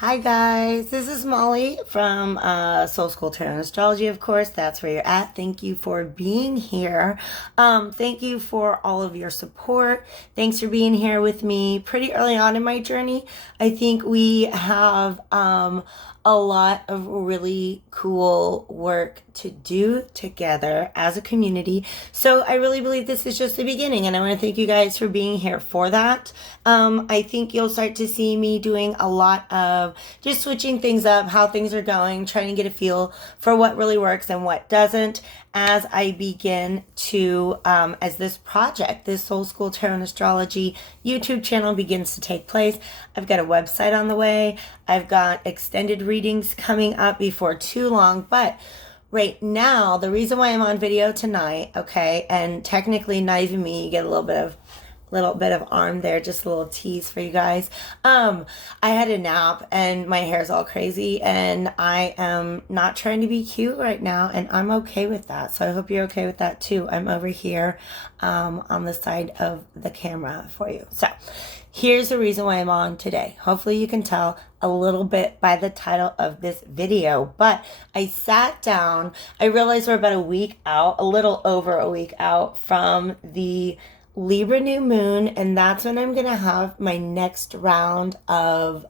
Hi guys, this is Molly from Soul School Tarot and Astrology, of course. That's where you're at. Thank you for being here. Thank you for all of your support. Thanks for being here with me pretty early on in my journey. I think we have a lot of really cool work to do together as a community. So I really believe this is just the beginning, and I want to thank you guys for being here for that. I think you'll start to see me doing a lot of just switching things up, how things are going, trying to get a feel for what really works and what doesn't as I begin to, as this project, this Soul School Tarot and Astrology YouTube channel begins to take place. I've got a website on the way. I've got extended readings coming up before too long, but right now, the reason why I'm on video tonight, okay, and technically not even me, you get a little bit of arm there, just a little tease for you guys. I had a nap and my hair's all crazy and I am not trying to be cute right now, and I'm okay with that. So I hope you're okay with that too. I'm over here on the side of the camera for you. So here's the reason why I'm on today. Hopefully you can tell a little bit by the title of this video, but I sat down, I realized we're about a week out, a little over a week out from the Libra new moon, and that's when I'm gonna have my next round of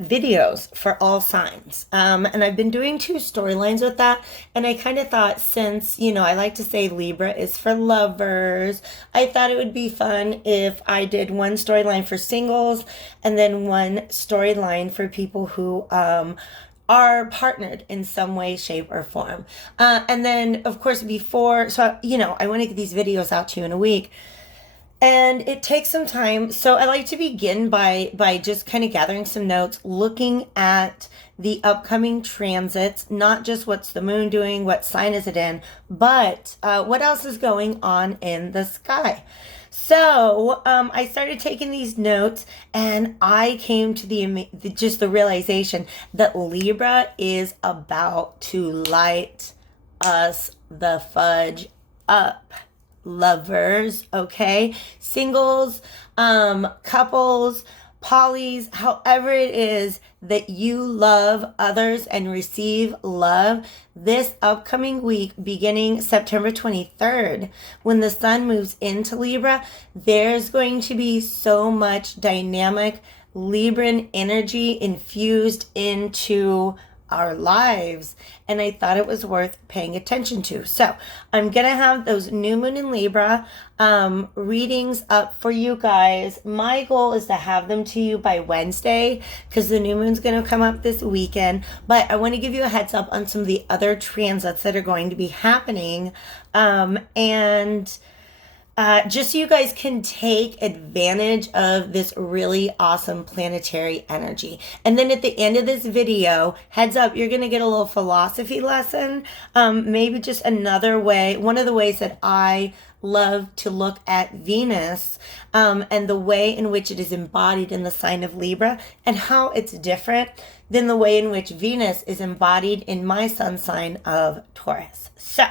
videos for all signs. And I've been doing two storylines with that, and I kind of thought, since I like to say Libra is for lovers, I thought it would be fun if I did one storyline for singles and then one storyline for people who are partnered in some way, shape, or form. And then, of course, I want to get these videos out to you in a week. And it takes some time. So I like to begin by just kind of gathering some notes, looking at the upcoming transits, not just what's the moon doing, what sign is it in, but what else is going on in the sky. So I started taking these notes, and I came to the realization that Libra is about to light us the fudge up. Lovers, okay? Singles, couples, polys, however it is that you love others and receive love, this upcoming week, beginning September 23rd, when the sun moves into Libra, there's going to be so much dynamic Libran energy infused into our lives, and I thought it was worth paying attention to. So I'm gonna have those new moon in Libra readings up for you guys. My goal is to have them to you by Wednesday, because the new moon's gonna come up this weekend, but I want to give you a heads up on some of the other transits that are going to be happening, and just so you guys can take advantage of this really awesome planetary energy. And then at the end of this video, heads up, you're going to get a little philosophy lesson. Maybe just another way, one of the ways that I love to look at Venus, and the way in which it is embodied in the sign of Libra, and how it's different than the way in which Venus is embodied in my sun sign of Taurus. So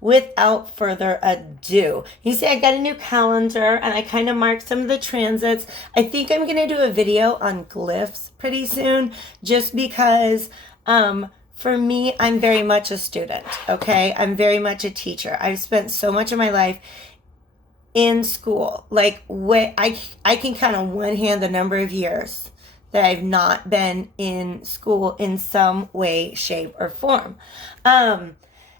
without further ado, you see I got a new calendar, and I kind of marked some of the transits. I think I'm going to do a video on glyphs pretty soon, just because for me, I'm very much a student, okay? I'm very much a teacher. I've spent so much of my life in school. I can count on one hand the number of years that I've not been in school in some way, shape, or form.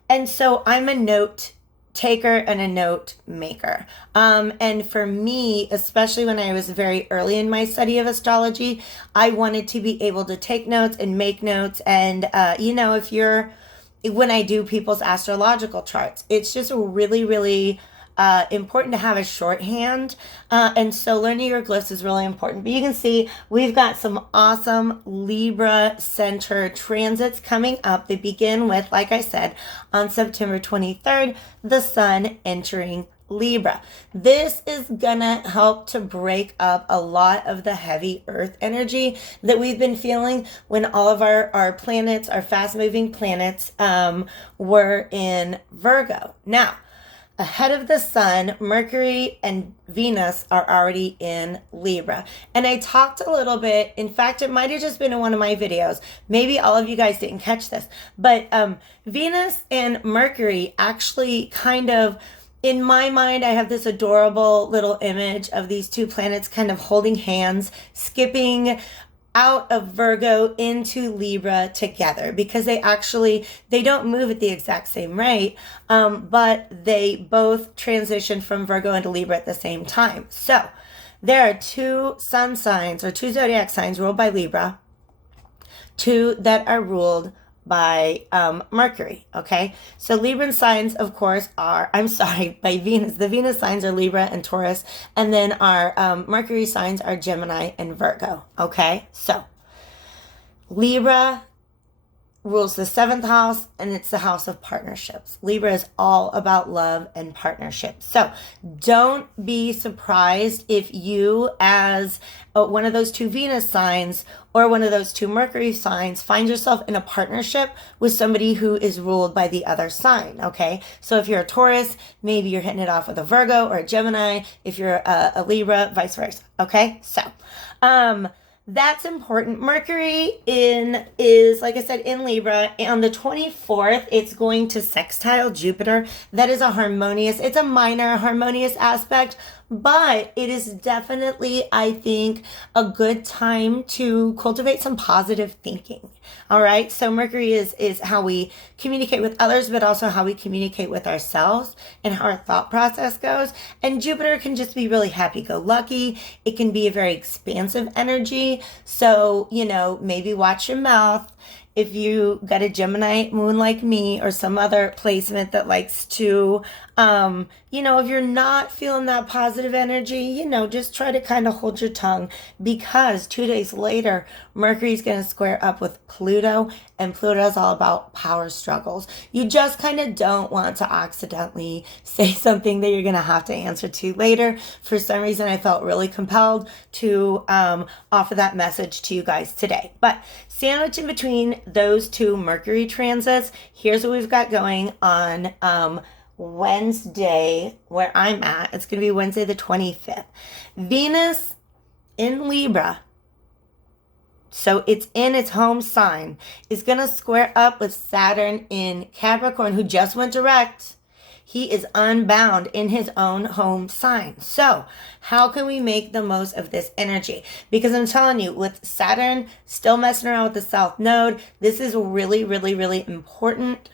And so I'm a note taker and a note maker. And for me, especially when I was very early in my study of astrology, I wanted to be able to take notes and make notes. And, when I do people's astrological charts, it's just really, really important to have a shorthand, and so learning your glyphs is really important. But you can see we've got some awesome Libra center transits coming up. They begin with, like I said, on September 23rd, the sun entering Libra. This is gonna help to break up a lot of the heavy earth energy that we've been feeling when all of our planets, our fast moving planets, were in Virgo. Now, ahead of the sun, Mercury and Venus are already in Libra. And I talked a little bit, in fact, it might have just been in one of my videos. Maybe all of you guys didn't catch this, but Venus and Mercury actually kind of, in my mind, I have this adorable little image of these two planets kind of holding hands, skipping out of Virgo into Libra together, because they don't move at the exact same rate, but they both transition from Virgo into Libra at the same time. So there are two sun signs, or two zodiac signs ruled by Libra, two that are ruled by Mercury. Okay, so Libran signs, of course, are, I'm sorry, by Venus. The Venus signs are Libra and Taurus, and then our Mercury signs are Gemini and Virgo. Okay, so Libra rules the seventh house, and it's the house of partnerships. Libra is all about love and partnerships. So don't be surprised if you, as one of those two Venus signs or one of those two Mercury signs, find yourself in a partnership with somebody who is ruled by the other sign. Okay, so if you're a Taurus, maybe you're hitting it off with a Virgo or a Gemini. If you're a Libra, vice versa. Okay, so that's important. Mercury is, like I said, in Libra. On the 24th, it's going to sextile Jupiter. That is it's a minor harmonious aspect, but it is definitely, I think, a good time to cultivate some positive thinking. All right. So Mercury is how we communicate with others, but also how we communicate with ourselves and how our thought process goes. And Jupiter can just be really happy-go-lucky. It can be a very expansive energy. So, maybe watch your mouth. If you got a Gemini moon like me, or some other placement that likes to, if you're not feeling that positive energy, just try to kind of hold your tongue, because 2 days later, Mercury's going to square up with Pluto, and Pluto is all about power struggles. You just kind of don't want to accidentally say something that you're going to have to answer to later. For some reason, I felt really compelled to offer that message to you guys today. But sandwiched in between those two Mercury transits, here's what we've got going on Wednesday, where I'm at. It's going to be Wednesday the 25th. Venus in Libra, so it's in its home sign, is going to square up with Saturn in Capricorn, who just went direct. He is unbound in his own home sign. So how can we make the most of this energy? Because I'm telling you, with Saturn still messing around with the South Node, this is really, really, really important,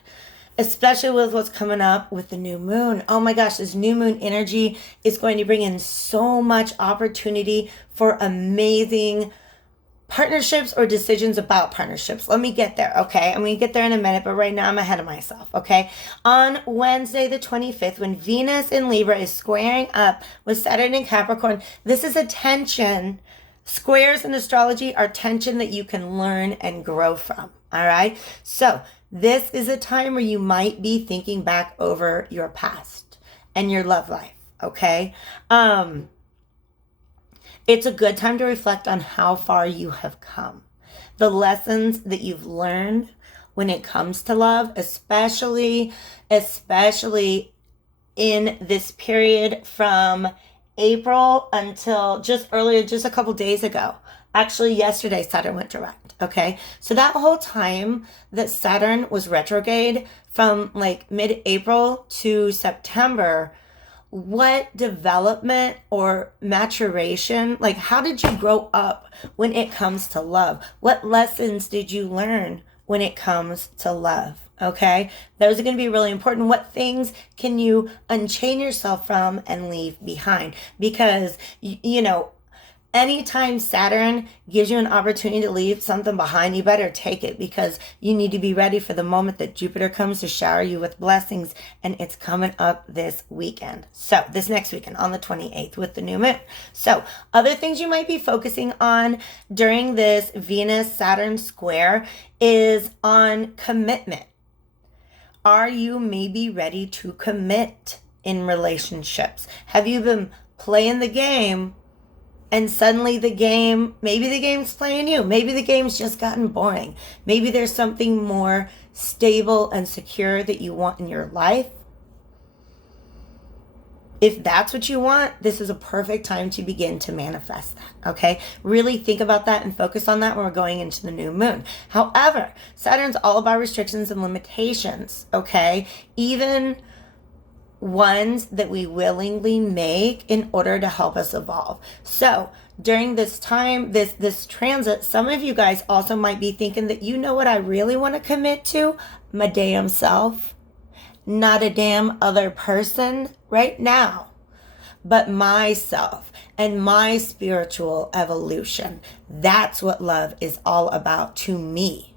especially with what's coming up with the new moon. Oh my gosh, this new moon energy is going to bring in so much opportunity for amazing partnerships or decisions about partnerships. Let me get there, okay? I'm going to get there in a minute, but right now I'm ahead of myself, okay? On Wednesday the 25th, when Venus in Libra is squaring up with Saturn in Capricorn, this is a tension. Squares in astrology are tension that you can learn and grow from, all right? So this is a time where you might be thinking back over your past and your love life, okay? It's a good time to reflect on how far you have come. The lessons that you've learned when it comes to love, especially in this period from April until just a couple days ago. Actually, yesterday, Saturn went direct, okay? So that whole time that Saturn was retrograde, from like mid-April to September, what development or maturation, like how did you grow up when it comes to love? What lessons did you learn when it comes to love? Okay, those are going to be really important. What things can you unchain yourself from and leave behind? Because, anytime Saturn gives you an opportunity to leave something behind, you better take it, because you need to be ready for the moment that Jupiter comes to shower you with blessings, and it's coming up this weekend. So this next weekend on the 28th with the new moon. So other things you might be focusing on during this Venus-Saturn square is on commitment. Are you maybe ready to commit in relationships? Have you been playing the game, and suddenly maybe the game's playing you. Maybe the game's just gotten boring. Maybe there's something more stable and secure that you want in your life. if that's what you want, this is a perfect time to begin to manifest that, okay? Really think about that and focus on that when we're going into the new moon. However, Saturn's all about restrictions and limitations, okay? Even ones that we willingly make in order to help us evolve. So during this time, this transit, some of you guys also might be thinking that, you know what I really want to commit to? My damn self. Not a damn other person right now, but myself and my spiritual evolution. That's what love is all about to me.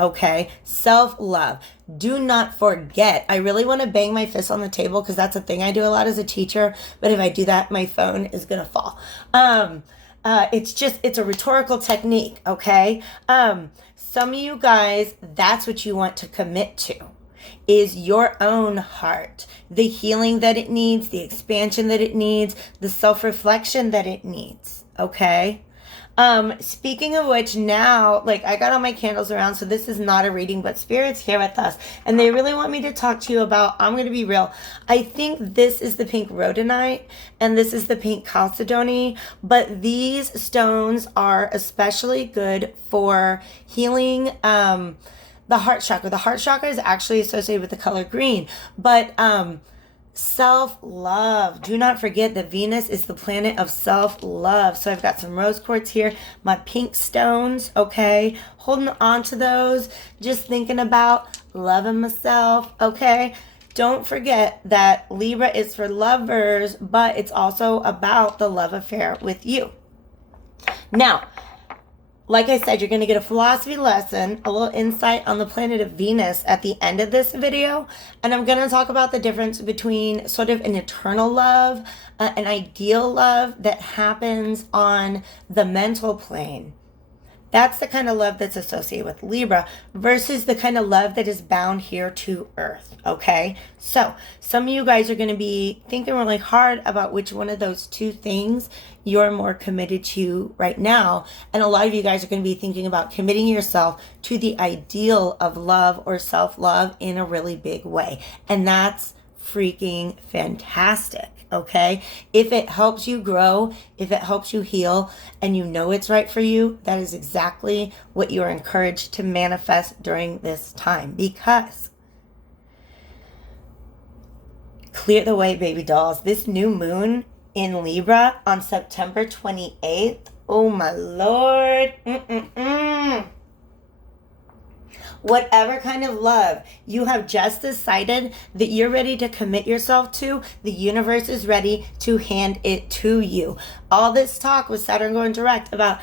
Okay? Self-love. Do not forget. I really want to bang my fist on the table because that's a thing I do a lot as a teacher. But if I do that, my phone is going to fall. It's a rhetorical technique. Okay? Some of you guys, that's what you want to commit to. Is your own heart, the healing that it needs, the expansion that it needs, the self-reflection that it needs, okay? Speaking of which, now, like, I got all my candles around, so this is not a reading, but Spirit's here with us, and they really want me to talk to you about, I'm going to be real, I think this is the pink rhodonite, and this is the pink chalcedony, but these stones are especially good for healing, the heart chakra. The heart chakra is actually associated with the color green, but self-love. Do not forget that Venus is the planet of self-love. So I've got some rose quartz here, my pink stones, okay? Holding on to those, just thinking about loving myself, okay? Don't forget that Libra is for lovers, but it's also about the love affair with you. Now, like I said, you're going to get a philosophy lesson, a little insight on the planet of Venus at the end of this video. And I'm going to talk about the difference between sort of an eternal love, an ideal love that happens on the mental plane. That's the kind of love that's associated with Libra versus the kind of love that is bound here to Earth, okay? So some of you guys are going to be thinking really hard about which one of those two things you're more committed to right now. And a lot of you guys are going to be thinking about committing yourself to the ideal of love or self-love in a really big way. And that's freaking fantastic. Okay? If it helps you grow, if it helps you heal, and you know it's right for you, that is exactly what you are encouraged to manifest during this time. Because clear the way, baby dolls. This new moon in Libra on September 28th. Oh my Lord. Whatever kind of love you have just decided that you're ready to commit yourself to, the universe is ready to hand it to you. All this talk with Saturn going direct about,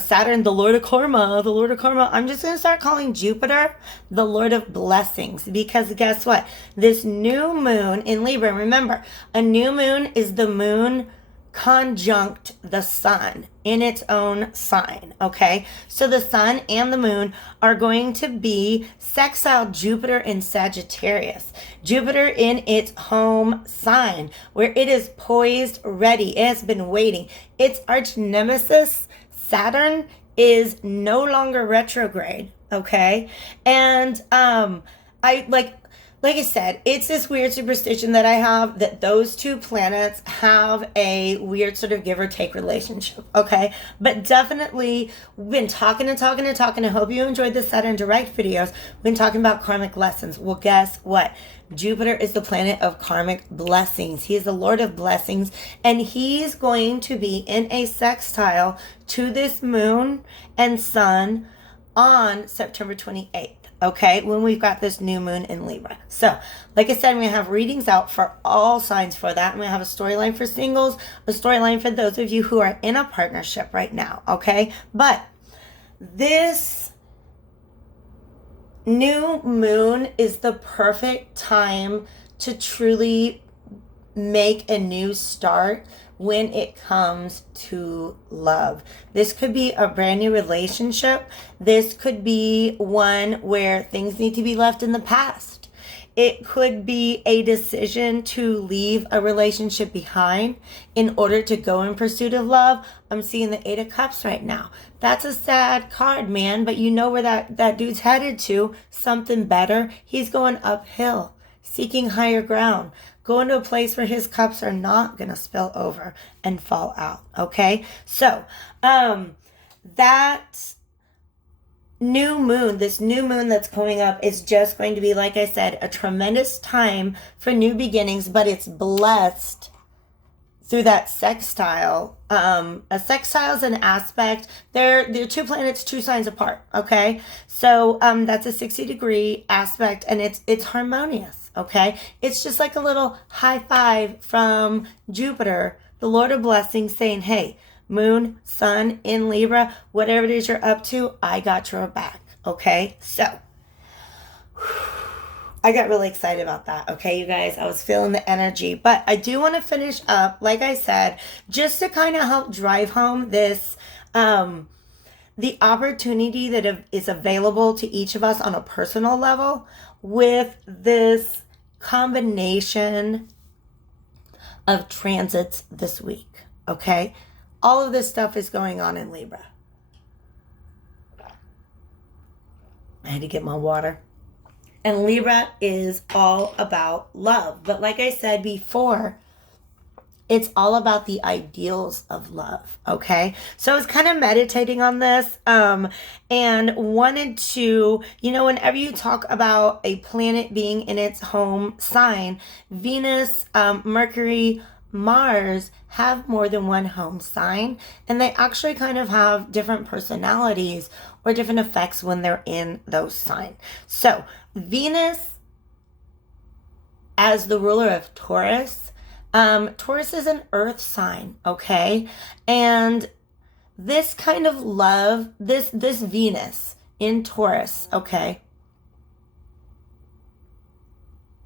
Saturn, the Lord of Karma, the Lord of Karma. I'm just going to start calling Jupiter the Lord of Blessings, because guess what? This new moon in Libra, remember, a new moon is the moon conjunct the sun in its own sign, okay? So the sun and the moon are going to be sextile Jupiter in Sagittarius. Jupiter in its home sign, where it is poised, ready. It has been waiting. Its arch nemesis, Saturn, is no longer retrograde, okay? And like I said, it's this weird superstition that I have that those two planets have a weird sort of give or take relationship, okay? But definitely, we've been talking. I hope you enjoyed the Saturn Direct videos. We've been talking about karmic lessons. Well, guess what? Jupiter is the planet of karmic blessings. He is the Lord of blessings, and he's going to be in a sextile to this moon and sun on September 28th. Okay, when we've got this new moon in Libra. So, like I said, we have readings out for all signs for that. And we have a storyline for singles, a storyline for those of you who are in a partnership right now. Okay, but this new moon is the perfect time to truly make a new start when it comes to love. This could be a brand new relationship. This could be one where things need to be left in the past. It could be a decision to leave a relationship behind in order to go in pursuit of love. I'm seeing the Eight of Cups right now. That's a sad card, man, but you know where that dude's headed to. Something better. He's going uphill, seeking higher ground. go into a place where his cups are not going to spill over and fall out. Okay. So, that this new moon that's coming up is just going to be, like I said, a tremendous time for new beginnings, but it's blessed through that sextile. A sextile is an aspect. They're two planets, two signs apart. Okay, so that's a 60-degree aspect, and it's harmonious. Okay, it's just like a little high five from Jupiter, the Lord of Blessings, saying, "Hey, Moon, Sun in Libra, whatever it is you're up to, I got your back." Okay, so I got really excited about that. Okay, you guys, I was feeling the energy, but I do want to finish up, like I said, just to kind of help drive home this, the opportunity that is available to each of us on a personal level with this combination of transits this week. Okay, all of this stuff is going on in Libra. I had to get my water. And Libra is all about love. But like I said before, it's all about the ideals of love. Okay. So I was kind of meditating on this, and wanted to, whenever you talk about a planet being in its home sign, Venus, Mercury, Mars have more than one home sign, and they actually kind of have different personalities or different effects when they're in those signs. So Venus, as the ruler of Taurus, Taurus is an earth sign, okay? And this kind of love, this Venus in Taurus, okay?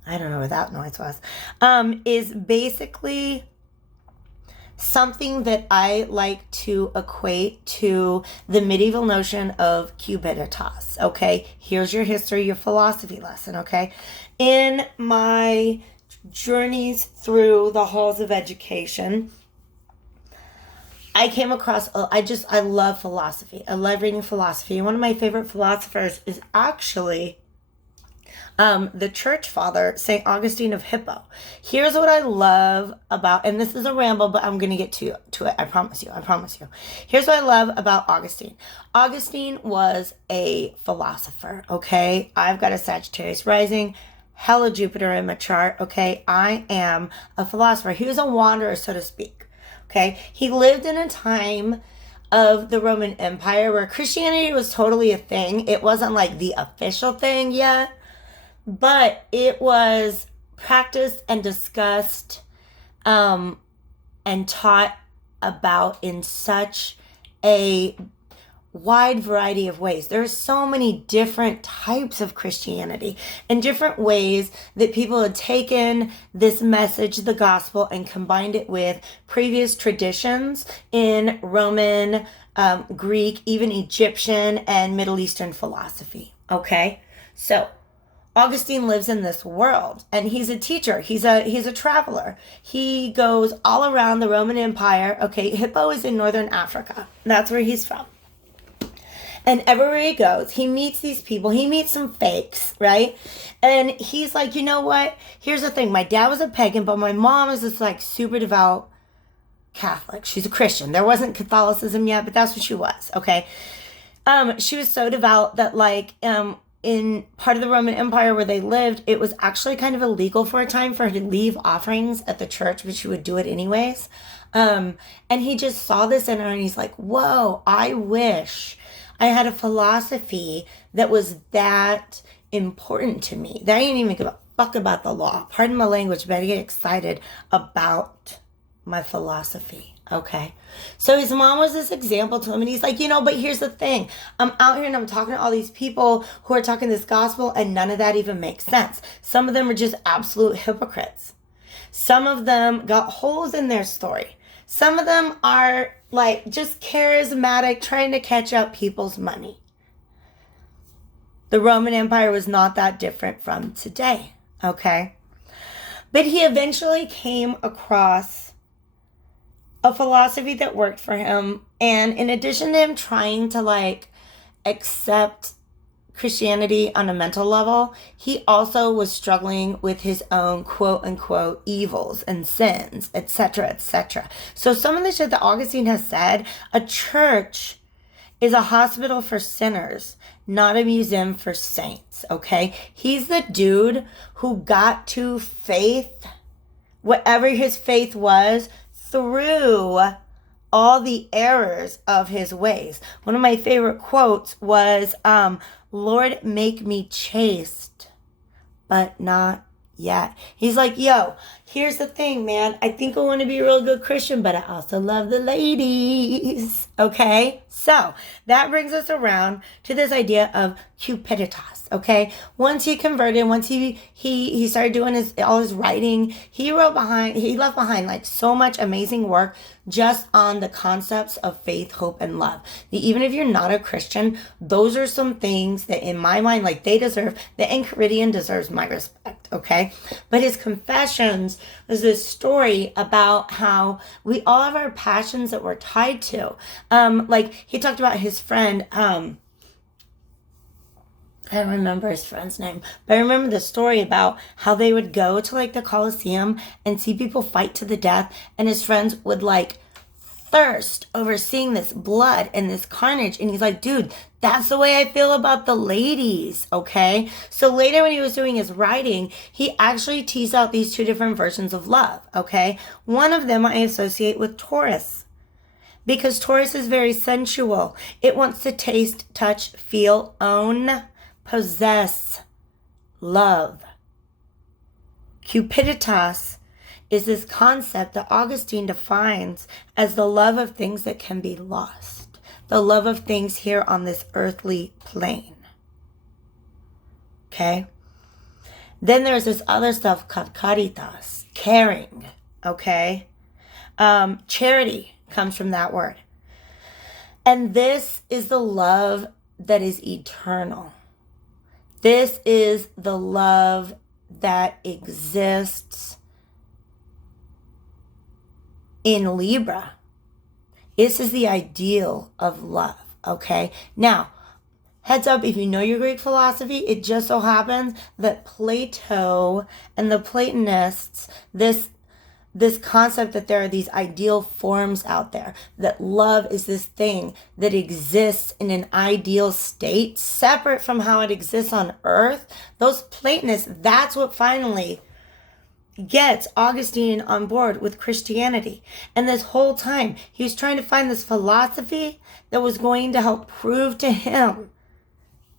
I don't know what that noise was, is basically something that I like to equate to the medieval notion of cupiditas, okay? Here's your history, your philosophy lesson, okay? In my journeys through the halls of education, I came across, I love philosophy. I love reading philosophy. And one of my favorite philosophers is actually the church father, St. Augustine of Hippo. Here's what I love about, and this is a ramble, but I'm going to get to it. I promise you. Here's what I love about Augustine. Augustine was a philosopher, okay? I've got a Sagittarius rising, hella Jupiter in my chart, okay? I am a philosopher. He was a wanderer, so to speak, okay? He lived in a time of the Roman Empire where Christianity was totally a thing. It wasn't like the official thing yet, but it was practiced and discussed and taught about in such a wide variety of ways. There are so many different types of Christianity and different ways that people had taken this message, the gospel, and combined it with previous traditions in Roman, Greek, even Egyptian, and Middle Eastern philosophy. Okay? So Augustine lives in this world, and he's a teacher. He's a traveler. He goes all around the Roman Empire. Okay, Hippo is in northern Africa. That's where he's from. And everywhere he goes, he meets these people. He meets some fakes, right? And he's like, you know what? Here's the thing. My dad was a pagan, but my mom is this like super devout Catholic. She's a Christian. There wasn't Catholicism yet, but that's what she was, okay? She was so devout that like, in part of the Roman Empire where they lived, it was actually kind of illegal for a time for her to leave offerings at the church, but she would do it anyways. And he just saw this in her, and he's like, whoa, I wish I had a philosophy that was that important to me, that I didn't even give a fuck about the law. Pardon my language, but I get excited about my philosophy. Okay. So his mom was this example to him, and he's like, but here's the thing. I'm out here and I'm talking to all these people who are talking this gospel, and none of that even makes sense. Some of them are just absolute hypocrites. Some of them got holes in their story. Some of them are like just charismatic, trying to catch up people's money. The Roman Empire was not that different from today. Okay. But he eventually came across a philosophy that worked for him. And in addition to him trying to like accept Christianity on a mental level, he also was struggling with his own quote unquote evils and sins, etc., etc. So some of the shit that Augustine has said, a church is a hospital for sinners, not a museum for saints, okay? He's the dude who got to faith, whatever his faith was, through all the errors of his ways. One of my favorite quotes was, Lord, make me chaste, but not yet. He's like, yo, here's the thing, man. I think I want to be a real good Christian, but I also love the ladies. Okay? So that brings us around to this idea of cupiditas. Okay? Once he converted, once he started doing all his writing, he left behind like so much amazing work just on the concepts of faith, hope, and love. Even if you're not a Christian, those are some things that in my mind, like the Enchiridion deserves my respect, okay? But his Confessions was this story about how we all have our passions that we're tied to. Like he talked about his friend, I don't remember his friend's name, but I remember the story about how they would go to like the Colosseum and see people fight to the death, and his friends would like thirst over seeing this blood and this carnage. And he's like, dude, that's the way I feel about the ladies, okay? So later when he was doing his writing, he actually teased out these two different versions of love, okay? One of them I associate with Taurus, because Taurus is very sensual. It wants to taste, touch, feel, own, possess, love. Cupiditas is this concept that Augustine defines as the love of things that can be lost, the love of things here on this earthly plane. Okay? Then there's this other stuff called caritas, caring. Okay? Charity comes from that word. And this is the love that is eternal. This is the love that exists in Libra. This is the ideal of love, okay? Now, heads up, if you know your Greek philosophy, it just so happens that Plato and the Platonists, this concept that there are these ideal forms out there, that love is this thing that exists in an ideal state, separate from how it exists on earth. Those Platonists, that's what finally gets Augustine on board with Christianity. And this whole time, he was trying to find this philosophy that was going to help prove to him,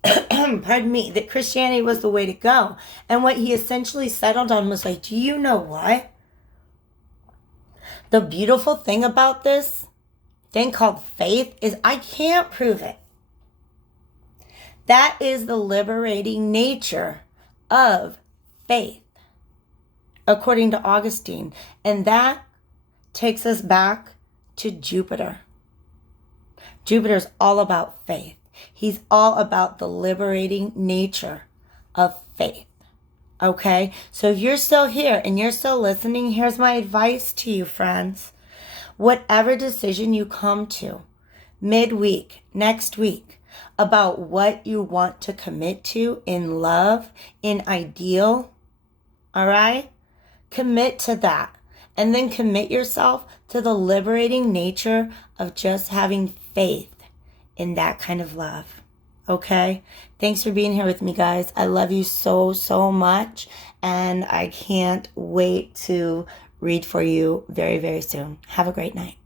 pardon me, that Christianity was the way to go. And what he essentially settled on was like, do you know what? The beautiful thing about this thing called faith is I can't prove it. That is the liberating nature of faith, according to Augustine. And that takes us back to Jupiter. Jupiter's all about faith. He's all about the liberating nature of faith. Okay, so if you're still here and you're still listening, here's my advice to you, friends. Whatever decision you come to midweek, next week, about what you want to commit to in love, in ideal, all right? Commit to that. And then commit yourself to the liberating nature of just having faith in that kind of love. Okay? Thanks for being here with me, guys. I love you so, so much. And I can't wait to read for you very, very soon. Have a great night.